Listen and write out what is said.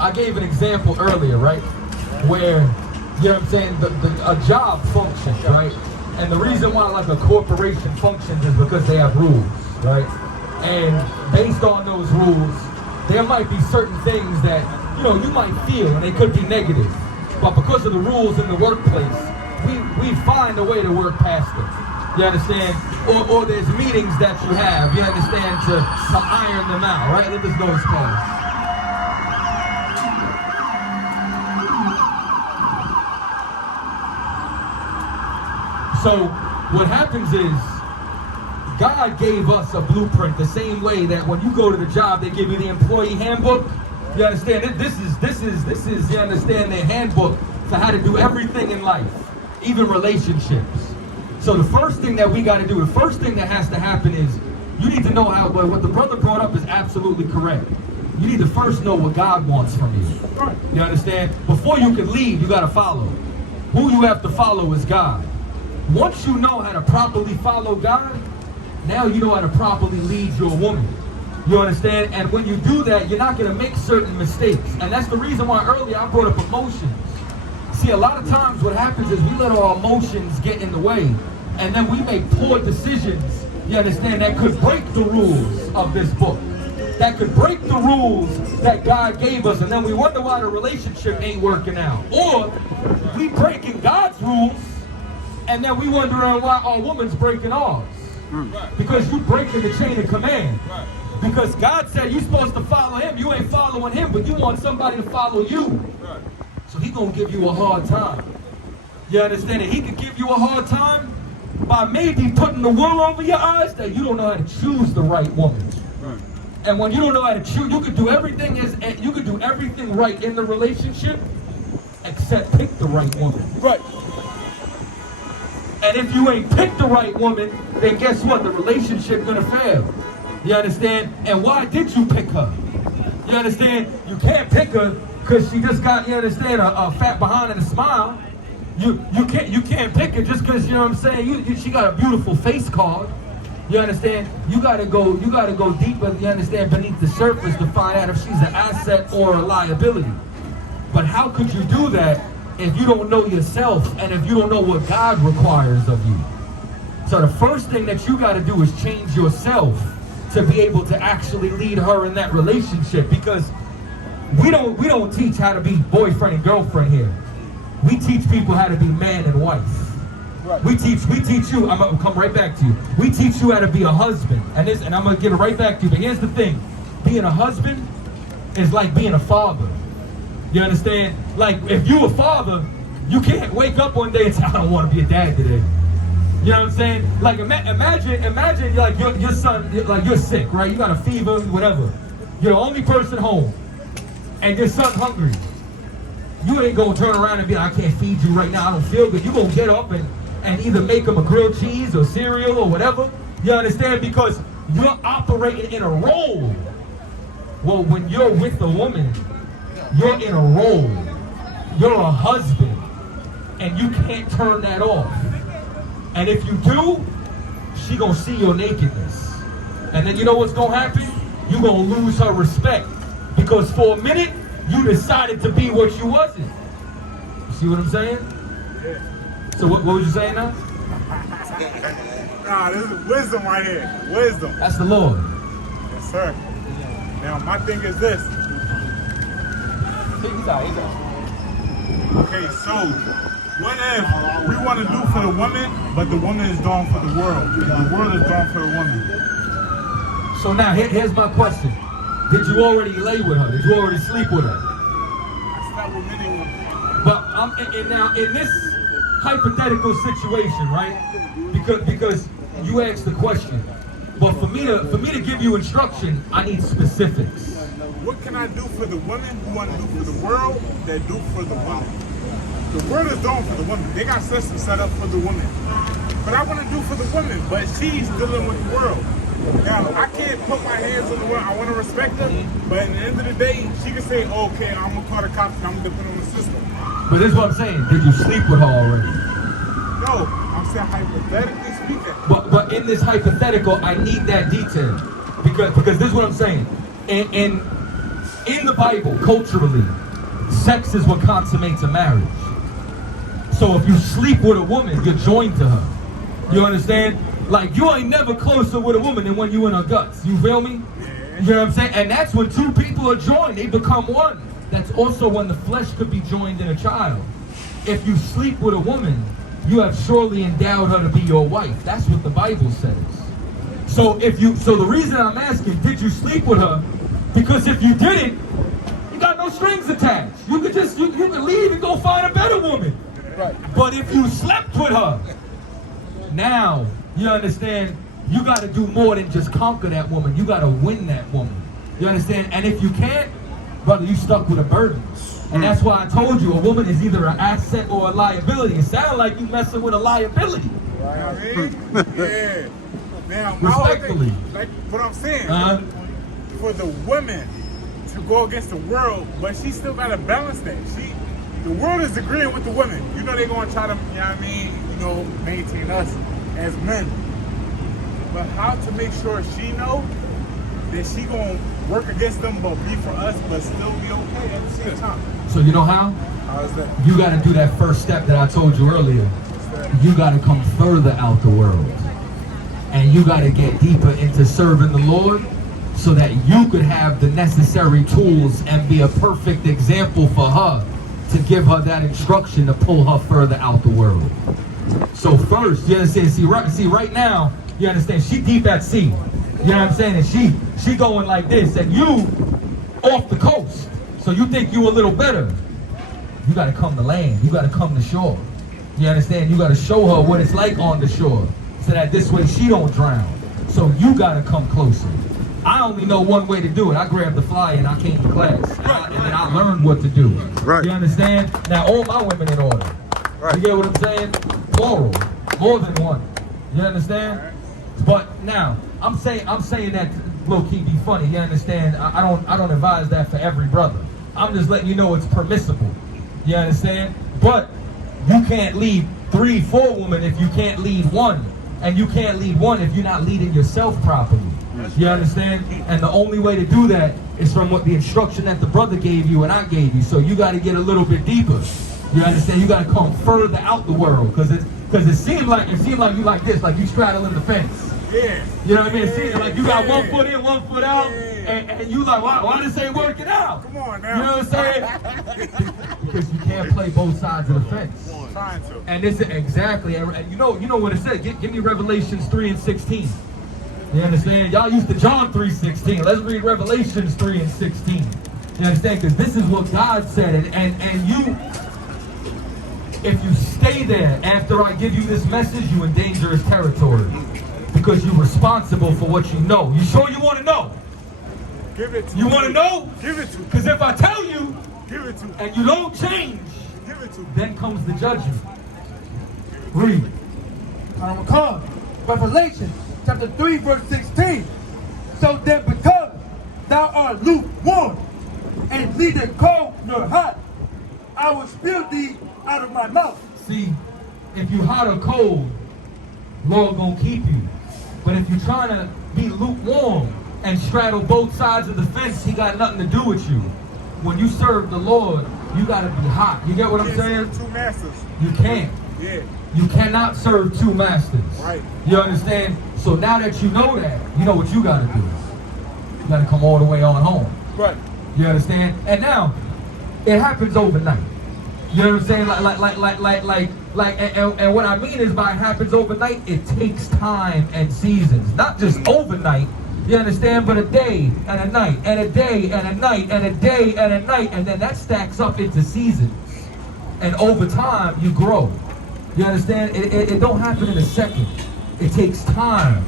I gave an example earlier, right? Where, you know what I'm saying, a job functions, right? And the reason why like a corporation functions is because they have rules, right? And based on those rules, there might be certain things that, you know, you might feel and they could be negative. But because of the rules in the workplace, we find a way to work past them. You understand? Or there's meetings that you have, you understand, to iron them out, right? Let us go as past. So what happens is God gave us a blueprint the same way that when you go to the job, they give you the employee handbook. You understand? This is you understand, their handbook for how to do everything in life, even relationships. So the first thing that we got to do, the first thing that has to happen is you need to know how, what the brother brought up is absolutely correct. You need to first know what God wants from you. You understand? Before you can lead, you got to follow. Who you have to follow is God. Once you know how to properly follow God, now you know how to properly lead your woman. You understand? And when you do that, you're not going to make certain mistakes. And that's the reason why earlier I brought up emotions. See, a lot of times what happens is we let our emotions get in the way. And then we make poor decisions, you understand, that could break the rules of this book. That could break the rules that God gave us. And then we wonder why the relationship ain't working out. Or we breaking God's rules, and then we wondering why our woman's breaking ours. Because you breaking the chain of command. Because God said you're supposed to follow him. You ain't following him, but you want somebody to follow you. So he gonna give you a hard time. You understand it? He could give you a hard time by maybe putting the wool over your eyes that you don't know how to choose the right woman. And when you don't know how to choose, you could do everything right in the relationship, except pick the right woman. Right. And if you ain't picked the right woman, then guess what? The relationship gonna fail. You understand? And why did you pick her? You understand? You can't pick her because she just got, you understand, a fat behind and a smile. You can't pick her just because, you know what I'm saying, she got a beautiful face card. You understand? You gotta go deeper, you understand, beneath the surface to find out if she's an asset or a liability. But how could you do that if you don't know yourself and if you don't know what God requires of you? So the first thing that you gotta do is change yourself to be able to actually lead her in that relationship, because we don't teach how to be boyfriend and girlfriend here. We teach people how to be man and wife. Right. We teach you, I'm gonna come right back to you. We teach you how to be a husband. And I'm gonna give it right back to you. But here's the thing. Being a husband is like being a father. You understand? Like if you a father, you can't wake up one day and say, I don't want to be a dad today. You know what I'm saying? Like imagine like your son, like you're sick, right? You got a fever, whatever. You're the only person home. And your son's hungry. You ain't gonna turn around and be like, I can't feed you right now, I don't feel good. You're gonna get up and either make him a grilled cheese or cereal or whatever. You understand? Because you're operating in a role. Well, when you're with a woman, you're in a role. You're a husband. And you can't turn that off. And if you do, she gonna see your nakedness. And then you know what's gonna happen? You're gonna lose her respect. Because for a minute, you decided to be what you wasn't. You see what I'm saying? Yeah. So what was you saying now? Nah, this is wisdom right here. Wisdom. That's the Lord. Yes, sir. Now, my thing is this. Okay, so what if we want to do for the woman, but the woman is doing for the world? The world is doing for the woman. So now, here's my question. Did you already lay with her? Did you already sleep with her? I slept with many women. But now in this hypothetical situation, right? Because you asked the question. But for me to give you instruction, I need specifics. What can I do for the women who want to do for the world that do for the woman? The world is doing for the woman. They got systems set up for the woman. But I want to do for the woman, but she's dealing with the world. Now, I can't put my hands on the woman. I want to respect her, but at the end of the day, she can say, okay, I'm going to call the cops and I'm going to put on the system. But this is what I'm saying. Did you sleep with her already? No, I'm saying hypothetically speaking. But in this hypothetical, I need that detail. Because this is what I'm saying. In in the Bible, culturally, sex is what consummates a marriage. So if you sleep with a woman, you're joined to her. You understand? Like, you ain't never closer with a woman than when you in her guts. You feel me? You know what I'm saying? And that's when two people are joined. They become one. That's also when the flesh could be joined in a child. If you sleep with a woman, you have surely endowed her to be your wife. That's what the Bible says. So the reason I'm asking, did you sleep with her? Because if you didn't, you got no strings attached. You could just, you could leave and go find a better woman. Right. But if you slept with her, now, you understand, you got to do more than just conquer that woman. You got to win that woman. You understand? And if you can't, brother, you stuck with a burden. And that's why I told you, a woman is either an asset or a liability. It sounds like you messing with a liability. You know what I mean? Yeah. Now, my whole Respectfully. thing, like what I'm saying, Uh-huh. for the woman to go against the world, but she still got to balance that. The world is agreeing with the women. You know they're going to try to, you know what I mean, maintain us as men. But how to make sure she know that she going to work against them but be for us, but still be okay at the same time. So you know how? How is that? You got to do that first step that I told you earlier. You got to come further out the world. And you got to get deeper into serving the Lord so that you could have the necessary tools and be a perfect example for her to give her that instruction to pull her further out the world. So first, you understand, see right now, you understand, she deep at sea. You know what I'm saying? And she going like this, and you off the coast. So you think you a little better. You got to come to land. You got to come to shore. You understand? You got to show her what it's like on the shore so that this way she don't drown. So you got to come closer. I only know one way to do it. I grabbed the flyer and I came to class. And then I learned what to do. Right. You understand? Now all my women in order. Right. You get what I'm saying? Plural. More than one. You understand? But now, I'm saying that low key be funny. You understand? I don't advise that for every brother. I'm just letting you know it's permissible. You understand? But you can't lead 3, 4 women if you can't lead one. And you can't lead one if you're not leading yourself properly. You understand? And the only way to do that is from what the instruction that the brother gave you and I gave you. So you got to get a little bit deeper. You understand? You got to come further out the world because it seemed like you like this, like you straddling the fence. Yeah. You know what I mean? It seems like you got 1 foot in, 1 foot out, and you like, why this ain't working out? Come on now. You know what I'm saying? Because you can't play both sides of the fence. Trying to. And this is exactly, and you know what it said. Give me Revelations 3:16. You understand? Y'all used to John 3:16. Let's read Revelations 3:16. You understand? Because this is what God said, and you, if you stay there after I give you this message, you in dangerous territory. Because you're responsible for what you know. You sure you want to know? Give it to You me. want to know? Give it to me. Because if I tell you Give it to me. and you don't change, Give it to me. then comes the judgment. Read. I will come. Revelation chapter 3 verse 16. So then because thou art lukewarm and neither cold nor hot, I will spew thee out of my mouth. See, if you hot or cold, Lord gonna keep you. But if you're trying to be lukewarm and straddle both sides of the fence, he got nothing to do with you. When you serve the Lord, you gotta be hot. You get what I'm Can't saying? serve 2 masters. You can't. Yeah. You cannot serve 2 masters. Right. You understand? So now that you know that, you know what you gotta do. You gotta come all the way on home. Right. You understand? And now, it happens overnight. You know what I'm saying? And what I mean is by it happens overnight, it takes time and seasons. Not just overnight, you understand, but a day and a night, and a day and a night, and a day and a night, and then that stacks up into seasons. And over time, you grow. You understand? It don't happen in a second. It takes time.